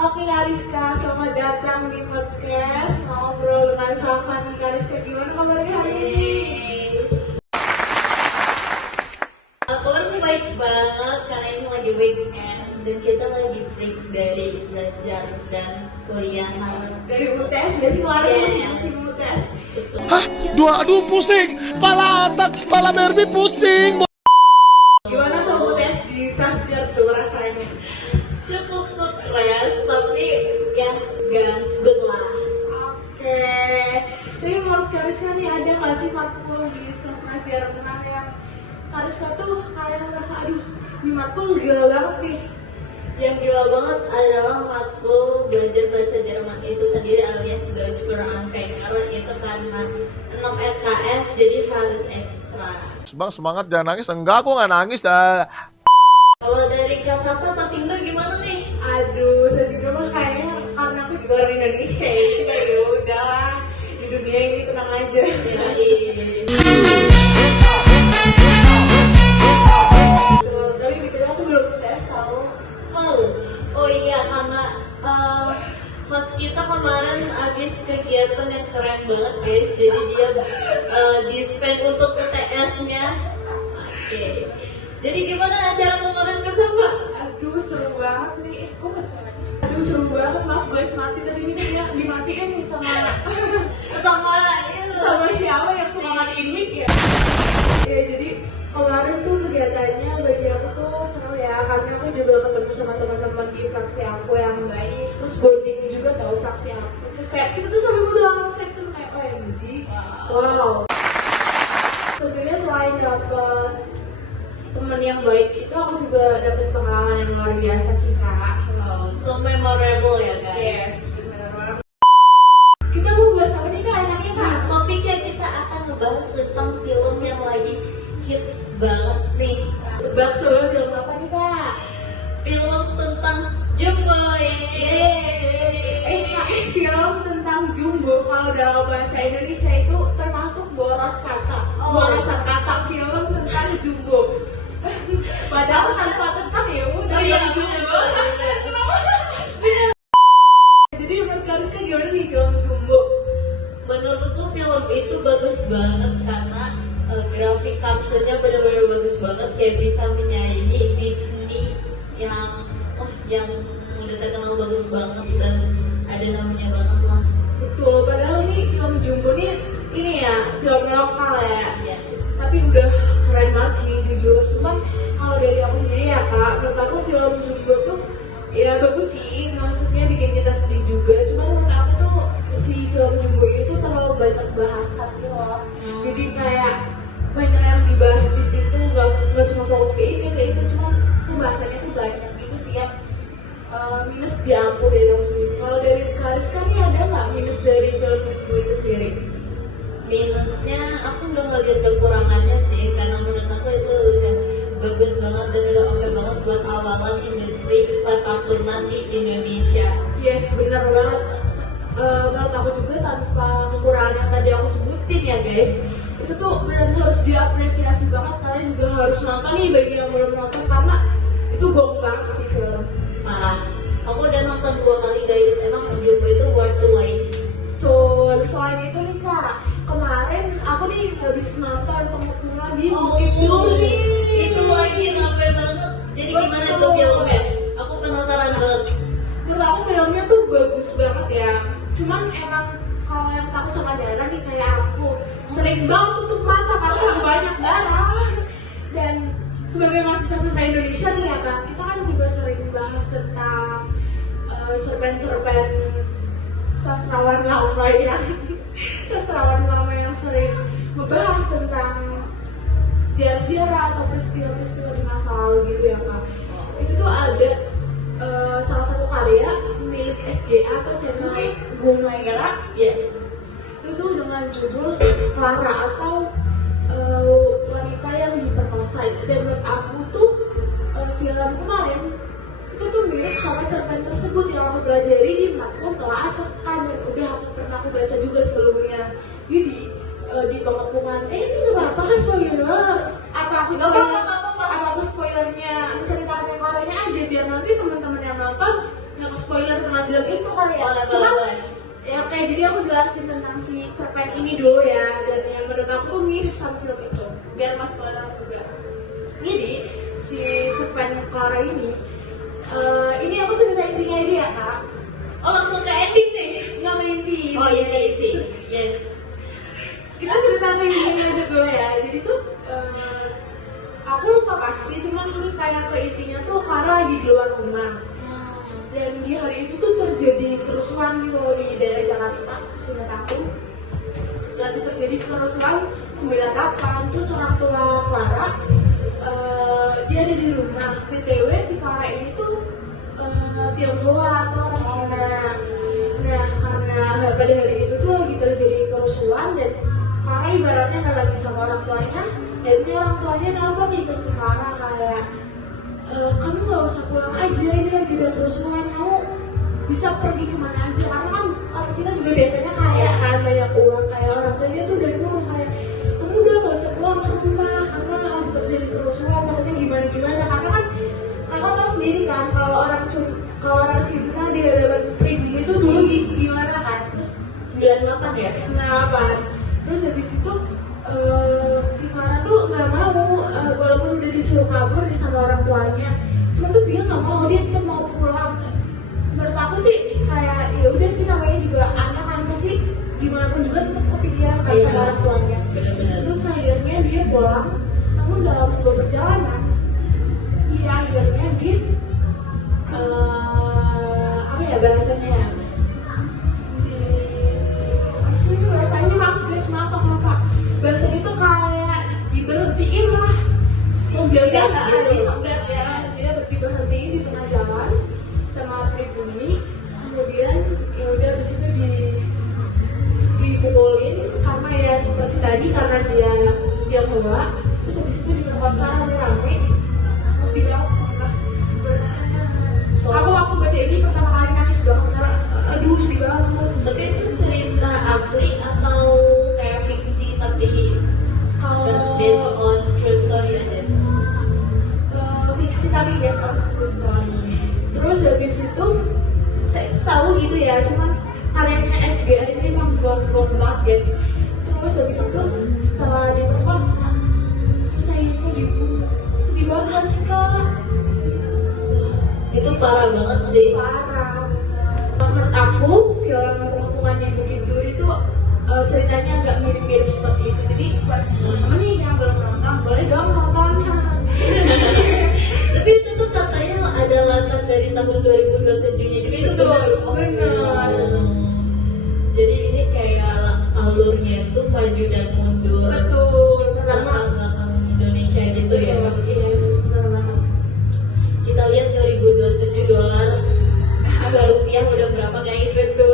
Oke Kariska, selamat datang di podcast Ngobrol dengan Salma nih. Kariska, gimana kabarnya hari ini? Kabarku baik banget karena ini lagi weekend dan kita lagi break dari belajar dan kuliah. Dari UTS, biasanya kemarin masih musim UTS. Hah? Aduh pusing, pala otak, pala Barbie pusing. Gimana tuh UTS di Sastir tuh rasanya? Cukup stres tapi ya gak good lah. Oke, tapi menurut Kariska nih ada nggak sih matkul di sastra Jerman yang Kariska tuh kayak ngerasa aduh ini matkul gila banget nih? Yang gila banget adalah matkul belajar bahasa Jerman itu sendiri alias Deutsch für Anfänger, itu karena 6 SKS jadi harus ekstra. Bang semangat, jangan nangis. Enggak, aku nggak nangis dah. Kalau dari Kak Safa, Sasindo gimana nih? Aduh, Sasindo mah kayaknya karena aku juga orang Indonesia ya, jadi kayak ya udah di dunia ini tenang aja. Tapi betul aku belum tes tahu. Oh iya, karena host kita kemarin abis kegiatan yang keren banget guys, jadi dia di-spend untuk UTS-nya. Oke. Jadi gimana acara kemarin Kak Safa? Aduh seru banget nih, kok nggak bisa lagi? Aduh seru banget, maaf guys mati tadi ini ya, dimatiin nih sama siapa yang suka matiin mic ya? Ya jadi kemarin tuh kegiatannya bagi aku tuh seru ya, karena aku juga ketemu sama teman-teman di fraksi aku yang baik, terus bonding juga tahu fraksi aku, terus kayak kita tuh sampai butuh sektor kayak OMG, wow. Tentunya selain dapat teman yang baik itu aku juga dapat pengalaman yang luar biasa sih kak. Wow, so memorable ya guys. Yes, benar banget. Kita mau bahas apa nih kak enaknya kak? Topiknya kita akan ngebahas tentang film yang lagi hits banget nih. Tebak coba film apa nih kak? Film tentang Jumbo. Kak, film tentang Jumbo kalau dalam bahasa Indonesia itu termasuk boros kata. Borosan kata film tentang Jumbo. Padahal tanpa tentang ya udah yang Jumbo. Kenapa? Jadi menurut Kariska gimana nih film Jumbo? Menurutku film itu bagus banget karena grafik kartunnya benar-benar bagus banget, kayak bisa menyaingi Disney yang udah terkenal bagus banget dan ada namanya banget lah. Betul, padahal nih film Jumbo nih ini ya film lokal ya. Yes. Tapi udah keren banget sih jujur. Cuman kalau dari aku sendiri ya kak, menurut aku film Jumbo tuh ya bagus sih, maksudnya bikin kita sedih juga. Cuman menurut aku tuh si film Jumbo ini tuh terlalu banyak bahasan gitu loh. Jadi kayak banyak yang dibahas di situ, nggak cuma fokus ke ini kayak itu, cuma pembahasannya tuh banyak gitu sih ya. Minus di aku dari aku sendiri. Kalau dari Kariska nih ada nggak minus dari film Jumbo itu sendiri? Minusnya aku nggak ngeliat kekurangannya sih, karena menurut aku itu udah bagus banget dan udah oke banget buat awalan industri perkartunan di Indonesia. Yes, benar banget. Menurut aku juga tanpa kekurangan yang tadi aku sebutin ya guys, itu tuh benar harus diapresiasi banget. Kalian juga harus nonton nih bagi yang belum nonton, karena itu gong banget sih film. Parah. Aku udah nonton 2 kali guys. Emang Jumbo itu worth the wait. Tuh, selain itu nih kak, kemarin aku nih habis nonton penghubung lagi Itu lagi rame banget. Jadi gimana itu filmnya? Aku penasaran banget. Menurut aku filmnya tuh bagus banget ya. Cuman emang kalau yang takut sama darah nih kayak aku sering banget tutup mata karena banyak darah. Dan sebagai mahasiswa sastra Indonesia nih ya kak, kita kan juga sering bahas tentang serpen-serpen sastrawan lama yang sering membahas tentang sejarah-sejarah atau peristiwa-peristiwa di masa lalu gitu ya kak. Itu tuh ada salah satu karya milik SGA atau Senai Gunmayra. Yes. Itu tuh dengan judul Clara atau wanita yang diperkosa. Dan menurut aku tuh film kemarin itu tuh mirip sama cerpen tersebut yang aku pelajari di matkul telah asalkan, dan udah pernah aku baca juga sebelumnya. Jadi di pengepungan ini nggak apa-apa kan spoiler? Apa aku spoilernya menceritakan yang Koreanya aja biar nanti teman-teman yang nonton nggak spoiler film itu kali ya. Oh, Cuma boleh. ya kayak jadi aku jelasin tentang si cerpen ini dulu ya, dan yang menurut aku tuh mirip sama film itu biar mas spoiler juga. Jadi si cerpen Clara ini aku cerita intinya aja ya kak. Oh langsung ke ending nih. Nggak main inti. Oh inti. Yes. Kita cerita intinya aja dulu ya. Jadi tuh aku lupa pasti, cuman dulu kayak ke intinya tuh Clara lagi di luar rumah. Dan di hari itu tuh terjadi kerusuhan gitu loh di daerah Jakarta, seingat aku. Lagi terjadi kerusuhan 98, terus orang tua Clara dia ada di rumah. BTW si Clara ini tuh Tionghoa atau orang Cina. Nah karena pada hari itu tuh lagi terjadi kerusuhan dan Clara ibaratnya nggak lagi sama orang tuanya. Dan ini orang tuanya nelfon nih ke si Clara kayak kamu nggak usah pulang aja, ini lagi ada kerusuhan, kamu bisa pergi kemana aja. Karena kan orang Cina juga biasanya kayak kan banyak uang, kayak orang tua dia tuh dari rumah kayak kamu udah nggak usah pulang ke rumah karena lagi terjadi kerusuhan, takutnya gimana. Karena kan kakak tahu sendiri kan kalau orang Cina di hadapan pribumi itu dulu gimana kan. Terus 98 ya? 98. Terus habis itu si Clara tuh nggak mau, walaupun udah disuruh kabur sama orang tuanya, cuma tuh dia nggak mau, dia tetap mau pulang. Menurut aku sih kayak ya udah sih, namanya juga anak kan pasti gimana pun juga tetap kepikiran kan sama orang tuanya. Benar-benar. Terus akhirnya dia pulang, namun dalam sebuah perjalanan, akhirnya dia apa ya bahasanya? Bahasanya maaf guys, maaf kakak. Bahasa itu kayak diberhentiin lah, mobilnya nggak ada sebelah ya, dia diberhentiin di tengah jalan sama pribumi. Kemudian ya udah habis itu dipukulin karena ya seperti tadi, karena dia bawa. Terus habis itu diperkosa rame-rame. Terus dibilang sama aku baca ini pertama kali nangis banget karena aduh sedih banget. Tapi itu cerita asli atau kayak fiksi tapi based on true story aja? Fiksi tapi based on true story. Terus habis itu saya tahu gitu ya, cuman karyanya SGA ini memang buang banget guys. Terus habis itu setelah diperkosa, terus akhirnya dibunuh. Sedih banget sih kak. Itu parah banget sih. Parah. Menurut aku film Pengepungan di Bukit Duri itu ceritanya agak mirip-mirip seperti itu. Jadi buat temen-temen nih yang belum nonton, boleh dong nontonnya. Tapi itu tuh katanya ada latar dari tahun 2027 nya juga, itu benar. Benar. Jadi ini kayak alurnya tuh maju dan mundur. Betul. Pertama Belakang Indonesia gitu ya. yes, benar. Kita lihat 2027 dolar ke rupiah udah berapa guys? Betul.